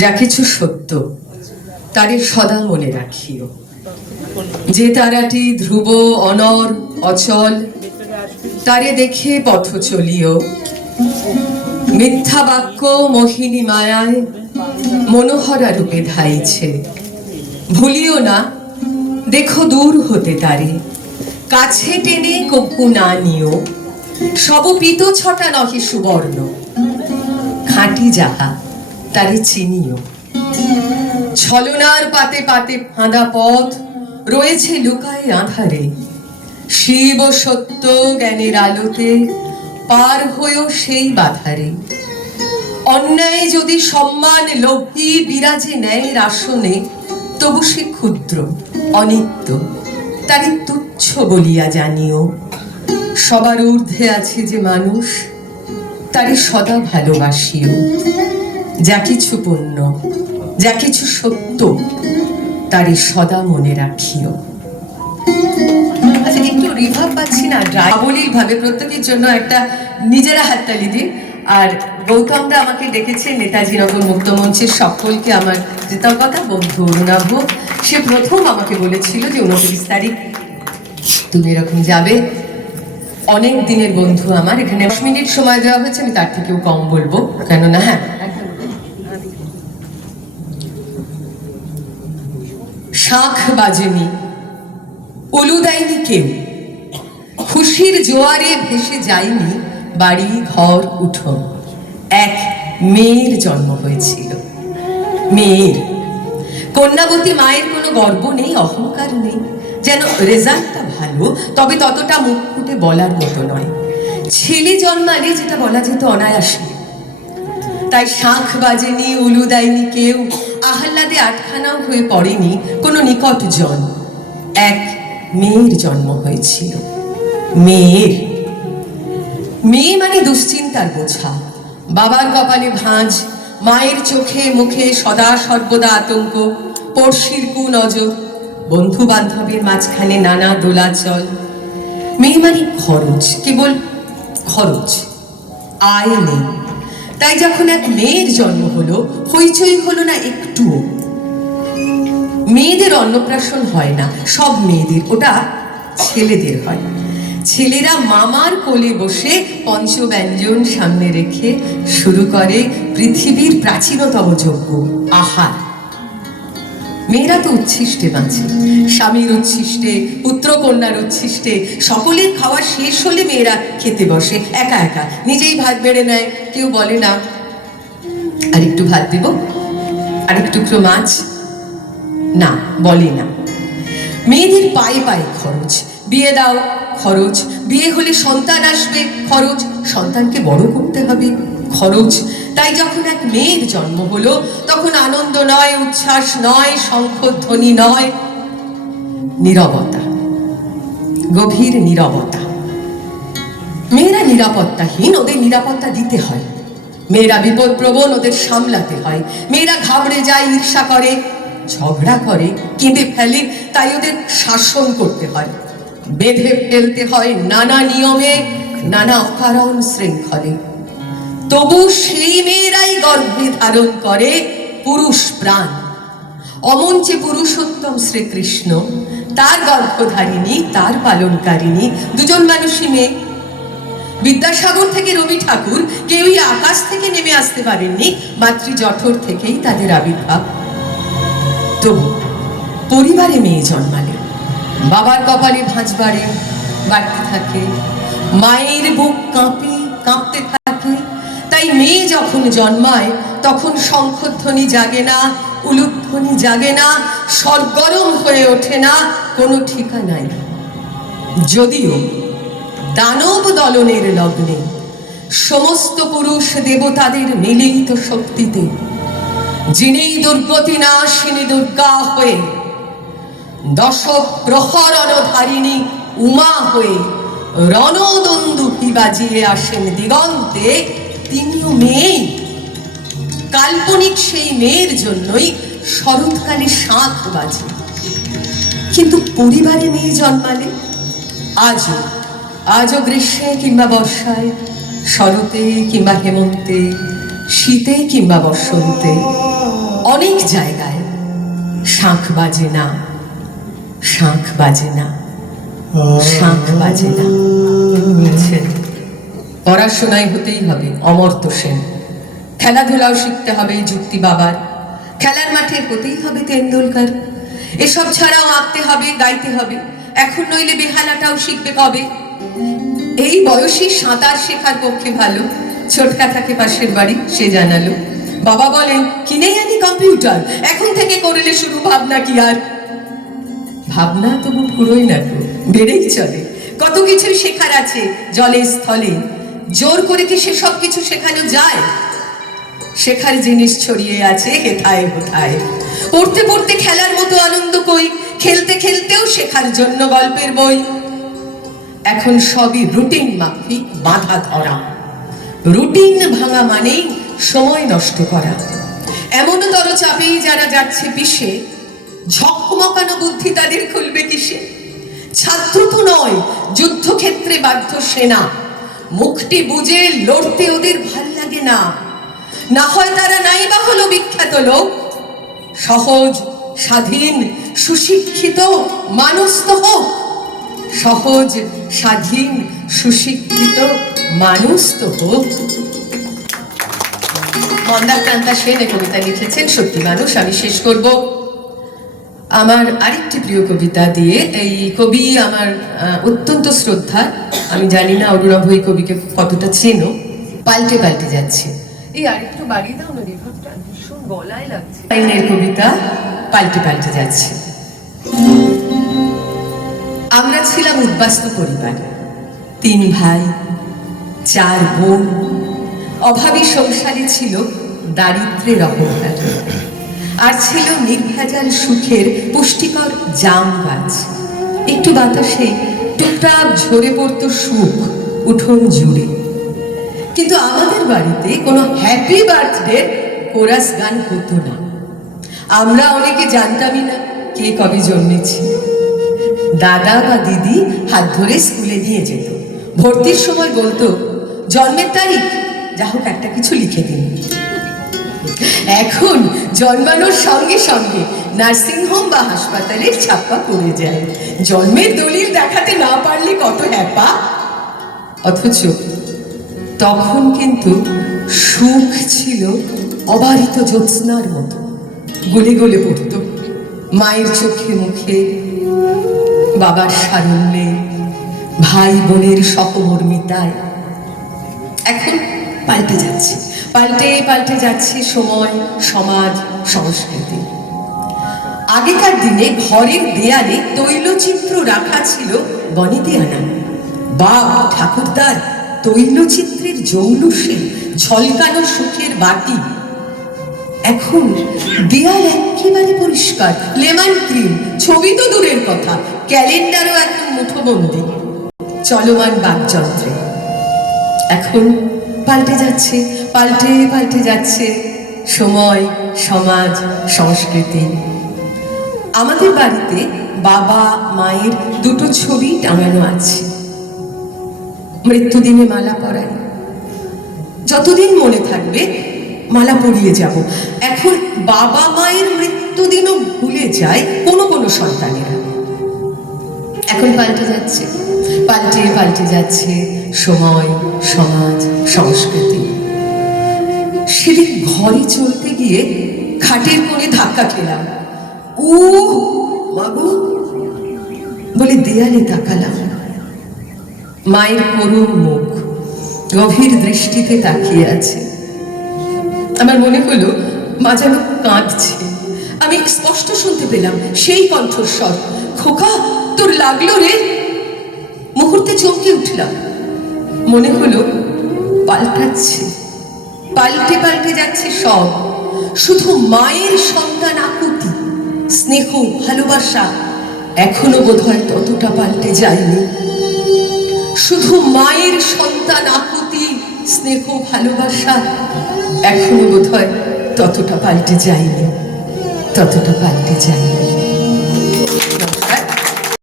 যা কিছু সত্য তারে সদা মনে রাখিও। যে তারাটি ধ্রুব অনর অচল, তারে দেখে পথ চলিও। মিথ্যা বাক্য মোহিনী মায়ায় মনোহরা রূপে ধাইছে। ভুলিও না, দেখো দূর হতে তারে, কাছে টেনে কপু না নিও। সব পিত ছটা নহে সুবর্ণ, খাঁটি যাহা তারে চিনিও। ছলনার পাতে পাতে ফাঁদা পথ রয়েছে লুকায় আধারে। শিব সত্য জ্ঞানের আলোতে পার হয়েও সেই বাধারে। অন্যায় যদি সম্মান লোভী বিরাজে ন্যায়ের আসনে, তবু সে ক্ষুদ্র অনিত্য, তারে তুচ্ছ বলিয়া জানিও। সবার ঊর্ধ্বে আছে যে মানুষ, তারে সদা ভালোবাসিও। যা কিছু পুণ্য, যা কিছু সত্য, তারে সদা মনে রাখিও। আচ্ছা, একটু রিভাব পাচ্ছি না, সাবলীল ভাবে প্রত্যেকের জন্য একটা নিজেরা হাততালি দিন। আর গৌতমদা আমাকে ডেকেছে নেতাজি নগর মুক্ত মঞ্চের সকলকে আমার কৃতজ্ঞতা। বন্ধু অরুণাভ, সে প্রথম আমাকে বলেছিল যে 29 তারিখ তুমি এরকম যাবে। অনেক দিনের বন্ধু আমার। এখানে 10 মিনিট সময় দেওয়া হয়েছে, আমি তার থেকেও কম বলবো, কেননা হ্যাঁ শাঁখ বাজেনি, উলু দেয়নি কেউ, খুশির জোয়ারে ভেসে যায়নি বাড়ি ঘর উঠোন। এক মেয়ের জন্ম হয়েছিল। মেয়ের, কন্যাবতী মায়ের কোনো গর্ব নেই, অহংকার নেই, যেন রেজাল্টটা ভালো তবে ততটা মুখ ফুটে বলার মতো নয়। ছেলে জন্মালে যেটা বলা যেত অনায়াসে। তাই শাঁখ বাজেনি, উলু দেয়নি কেউ, আহ্লাদে আটখানাও হয়ে পড়েনি কোনো নিকট জন। এক মেয়ের জন্ম হয়েছিল। মেয়ের, মেয়ে মানে দুশ্চিন্তার বোঝা, বাবার কপালে ভাঁজ, মায়ের চোখে মুখে সদা সর্বদা আতঙ্ক, পড়শির কুনজর, বন্ধু বান্ধবের মাঝখানে নানা দোলাচল। মেয়ে মানে খরচ, কেবল খরচ, আয় নেই। তাই যখন এক মেয়ের জন্ম হলো, হইচই হলো না একটুও। মেয়েদের অন্নপ্রাশন হয় না, সব মেয়েদের, ওটা ছেলেদের হয়। ছেলেরা মামার কোলে বসে পঞ্চব্যঞ্জন সামনে রেখে শুরু করে পৃথিবীর প্রাচীনতম যজ্ঞ, আহার। মেয়েরা তো উচ্ছিষ্টে বাঁচে, স্বামীর উচ্ছিষ্টে, পুত্র কন্যার উচ্ছিষ্টে। সকলের খাওয়া শেষ হলে মেয়েরা খেতে বসে একা একা, নিজেই ভাত বেড়ে নেয়। কেউ বলে না আর একটু ভাত দেব, আর একটু মাছ, না, বলে না। মেয়েদের পায়ে পায়ে খরচ, বিয়ে দাও খরচ, বিয়ে হলে সন্তান আসবে খরচ, সন্তানকে বড় করতে হবে খরচ। তাই যখন এক মেয়ের জন্ম হলো, তখন আনন্দ নয়, উচ্ছ্বাস নয়, শঙ্খধ্বনি নয়, নীরবতা, গভীর নীরবতা। মেয়েরা নিরাপত্তাহীন, ওদের নিরাপত্তা দিতে হয়। মেয়েরা বিপদপ্রবণ, ওদের সামলাতে হয়। মেয়েরা ঘাবড়ে যায়, ঈর্ষা করে, ঝগড়া করে, কেঁদে ফেলে, তাই ওদের শাসন করতে হয়, বেঁধে ফেলতে হয় নানা নিয়মে, নানা অকারণ শৃঙ্খলে। তবু সেই মেয়েরাই গর্ভে ধারণ করে পুরুষ প্রাণ। অমঞ্চে পুরুষোত্তম শ্রীকৃষ্ণ, তার গর্ভধারিণী, তার পালনকারিণী, দুজন মানুষই মেয়ে। বিদ্যাসাগর থেকে রবি ঠাকুর কেউই আকাশ থেকে নেমে আসতে পারেননি, মাতৃ জঠর থেকেই তাদের আবির্ভাব। তবু পরিবারে মেয়ে জন্মালে বাবার কপালে ভাঁজ বাড়তে থাকে, মায়ের বুক কাঁপতে থাকে। তাই মেয়ে যখন জন্মায়, তখন শঙ্খধ্বনি জাগে না, উলুধ্বনি জাগে না, সরগরম হয়ে ওঠে না, কোনো ঠিকানাই। যদিও দানব দলনের লগ্নে সমস্ত পুরুষ দেবতাদের মিলিত শক্তিতে, যিনি দুর্গতি নাশিনী দুর্গা হয়ে, দশ প্রহরণধারিণী উমা হয়ে রণদন্দুকি বাজিয়ে আসেন দিগন্তে, তিনিও মেয়ে। কাল্পনিক সেই মেয়ের জন্যই শরৎকালে শাঁখ বাজে। কিন্তু পরিবারে মেয়ে জন্মালে আজও গ্রীষ্মে কিংবা বর্ষায়, শরতে কিংবা হেমন্তে, শীতে কিংবা বসন্তে, অনেক জায়গায় শাঁখ বাজে না, শাঁখ বাজে না, শাঁখ বাজে না। পড়াশোনায় হতেই হবে অমর্ত্য সেন, খেলাধুলাও শিখতে হবে যুক্তি বাবার, খেলার মাঠে হতেই হবে তেন্ডুলকার, এসব ছাড়াও আঁকতে হবে, গাইতে হবে। এখন নইলে বেহালাটাও শিখবে কবে? এই বয়সী সাঁতার শেখার পক্ষে ভালো। ছোটকা থাকে পাশের বাড়ি, সে জানালো। বাবা বলেন কিনেই আনি কম্পিউটার, এখন থেকে করলে শুরু। ভাবনা কি আর? ভাবনা তবু পুরোই না, বেড়েই চলে। কত কিছুই শেখার আছে জলে স্থলে, জোর করে কি সে সব কিছু শেখানো যায়? শেখার জিনিস ছড়িয়ে আছে হেথায় হোথায়। পড়তে পড়তে খেলার মতো আনন্দ কই, খেলতে খেলতেও শেখার জন্য গল্পের বই। এখন সবই রুটিন মাফিক বাঁধা ধরা। রুটিন ভাঙা মানেই সময় নষ্ট করা। এমনও দরচাপেই যারা যাচ্ছে পিছে, ঝকমকানো বুদ্ধি তাদের খুলবে কিসে? ছাত্র তো নয়, যুদ্ধক্ষেত্রে বাধ্য সেনা। মুখটি বুঝে লড়তে ওদের ভাল লাগে না। না হয় তারা নাই বা হলো বিখ্যাত লোক। সহজ, স্বাধীন, সুশিক্ষিত মানুষ তো হোক। সহজ, স্বাধীন, সুশিক্ষিত মানুষ তো হোক। মন্দাক্রান্তা সেন কবিতা লিখেছেন, সত্যি মানুষ। আমি শেষ করব আমার আরেকটি প্রিয় কবিতা দিয়ে। এই কবি আমার অত্যন্ত শ্রদ্ধা। আমি জানি না অরুণভ এই কবিকে কতটা চেনো। পাল্টে পাল্টে যাচ্ছে। এই আরেকটু বাড়িয়ে দাও না, রেখাটা ভীষণ গলায় লাগছে। আইনের কবিতা পাল্টে পাল্টে যাচ্ছে। আমরা ছিলাম উদ্বাস্তু পরিবার, 3 ভাই 4 বোন। অভাবী সংসারে ছিল দারিদ্র্যের অহংকার, আর ছিল নির্ভেজাল সুখের পুষ্টিকর জাম গাছ। একটু বাতাসে টুকটাক ঝরে পড়তো সুখ উঠোন জুড়ে। কিন্তু আমাদের বাড়িতে কোনো হ্যাপি বার্থডে কোরাস গান হতো না। আমরা অনেকে জানতামই না কে কবে জন্মেছি। দাদা বা দিদি হাত ধরে স্কুলে নিয়ে যেত। ভর্তির সময় বলতো, জন্মের তারিখ যা হোক একটা কিছু লিখে দিন। এখন জন্মানোর সঙ্গে সঙ্গে নার্সিংহোম বা হাসপাতালের ছাপ্পা পড়ে যায়। জন্মের দলিল দেখাতে না পারলে কত হ্যাপা। অথচ তখন কিন্তু সুখ ছিল অবারিত জ্যোৎস্নার মতো, গলে গলে পড়ত মায়ের চোখে মুখে, বাবার সারল্যে, ভাই বোনের সহমর্মিতায়। এখন পাল্টে যাচ্ছে, পাল্টে পাল্টে যাচ্ছে সময়, সমাজ, সংস্কৃতি। আগেকার দিনে ঘরের দেয়ালে তৈলচিত্র রাখা ছিল বনেদি আনা। বাপ ঠাকুরদার তৈলচিত্রের জৌলুসে ঝলকানো সুখের বাতি। এখন দেয়াল একেবারে পরিষ্কার, লেমন ক্রিম, ছবি তো দূরের কথা, ক্যালেন্ডারও এখন মুঠোবন্দি চলমান বাকযন্ত্রে। এখন পাল্টে যাচ্ছে, পাল্টে পাল্টে যাচ্ছে সময়, সমাজ, সংস্কৃতি। আমাদের বাড়িতে বাবা মায়ের 2টো ছবি টাঙানো আছে। মৃত্যুদিনে মালা পরাই, যতদিন মনে থাকবে মালা পরিয়ে যাব। এখন বাবা মায়ের মৃত্যুদিনও ভুলে যায় কোনো কোনো সন্তানেরা। এখন পাল্টে যাচ্ছে, পাল্টে পাল্টে যাচ্ছে সময়, সমাজ, সংস্কৃতি। সেদিন ঘরে চলতে গিয়ে খাটের কোণে ধাক্কা খেলাম। মাগো বলে দেয়ালে তাকালাম। মায়ের করুণ মুখ গভীর দৃষ্টিতে তাকিয়ে আছে। আমার মনে হলো মা যেন কাঁদছে। আমি স্পষ্ট শুনতে পেলাম সেই কণ্ঠস্বর, খোকা তোর লাগলো রে। মুহূর্তে চমকে উঠলাম। মনে হলো পাল্টাচ্ছে, পাল্টে পাল্টে যাচ্ছে সব। শুধু মায়ের সন্তান আকুতি, স্নেহ, ভালোবাসা এখনো বোধহয় ততটা পাল্টে যায়নি। শুধু মায়ের সন্তান আকুতি, স্নেহ, ভালোবাসা এখনো বোধহয় ততটা পাল্টে যায়নি, ততটা পাল্টে যায়নি।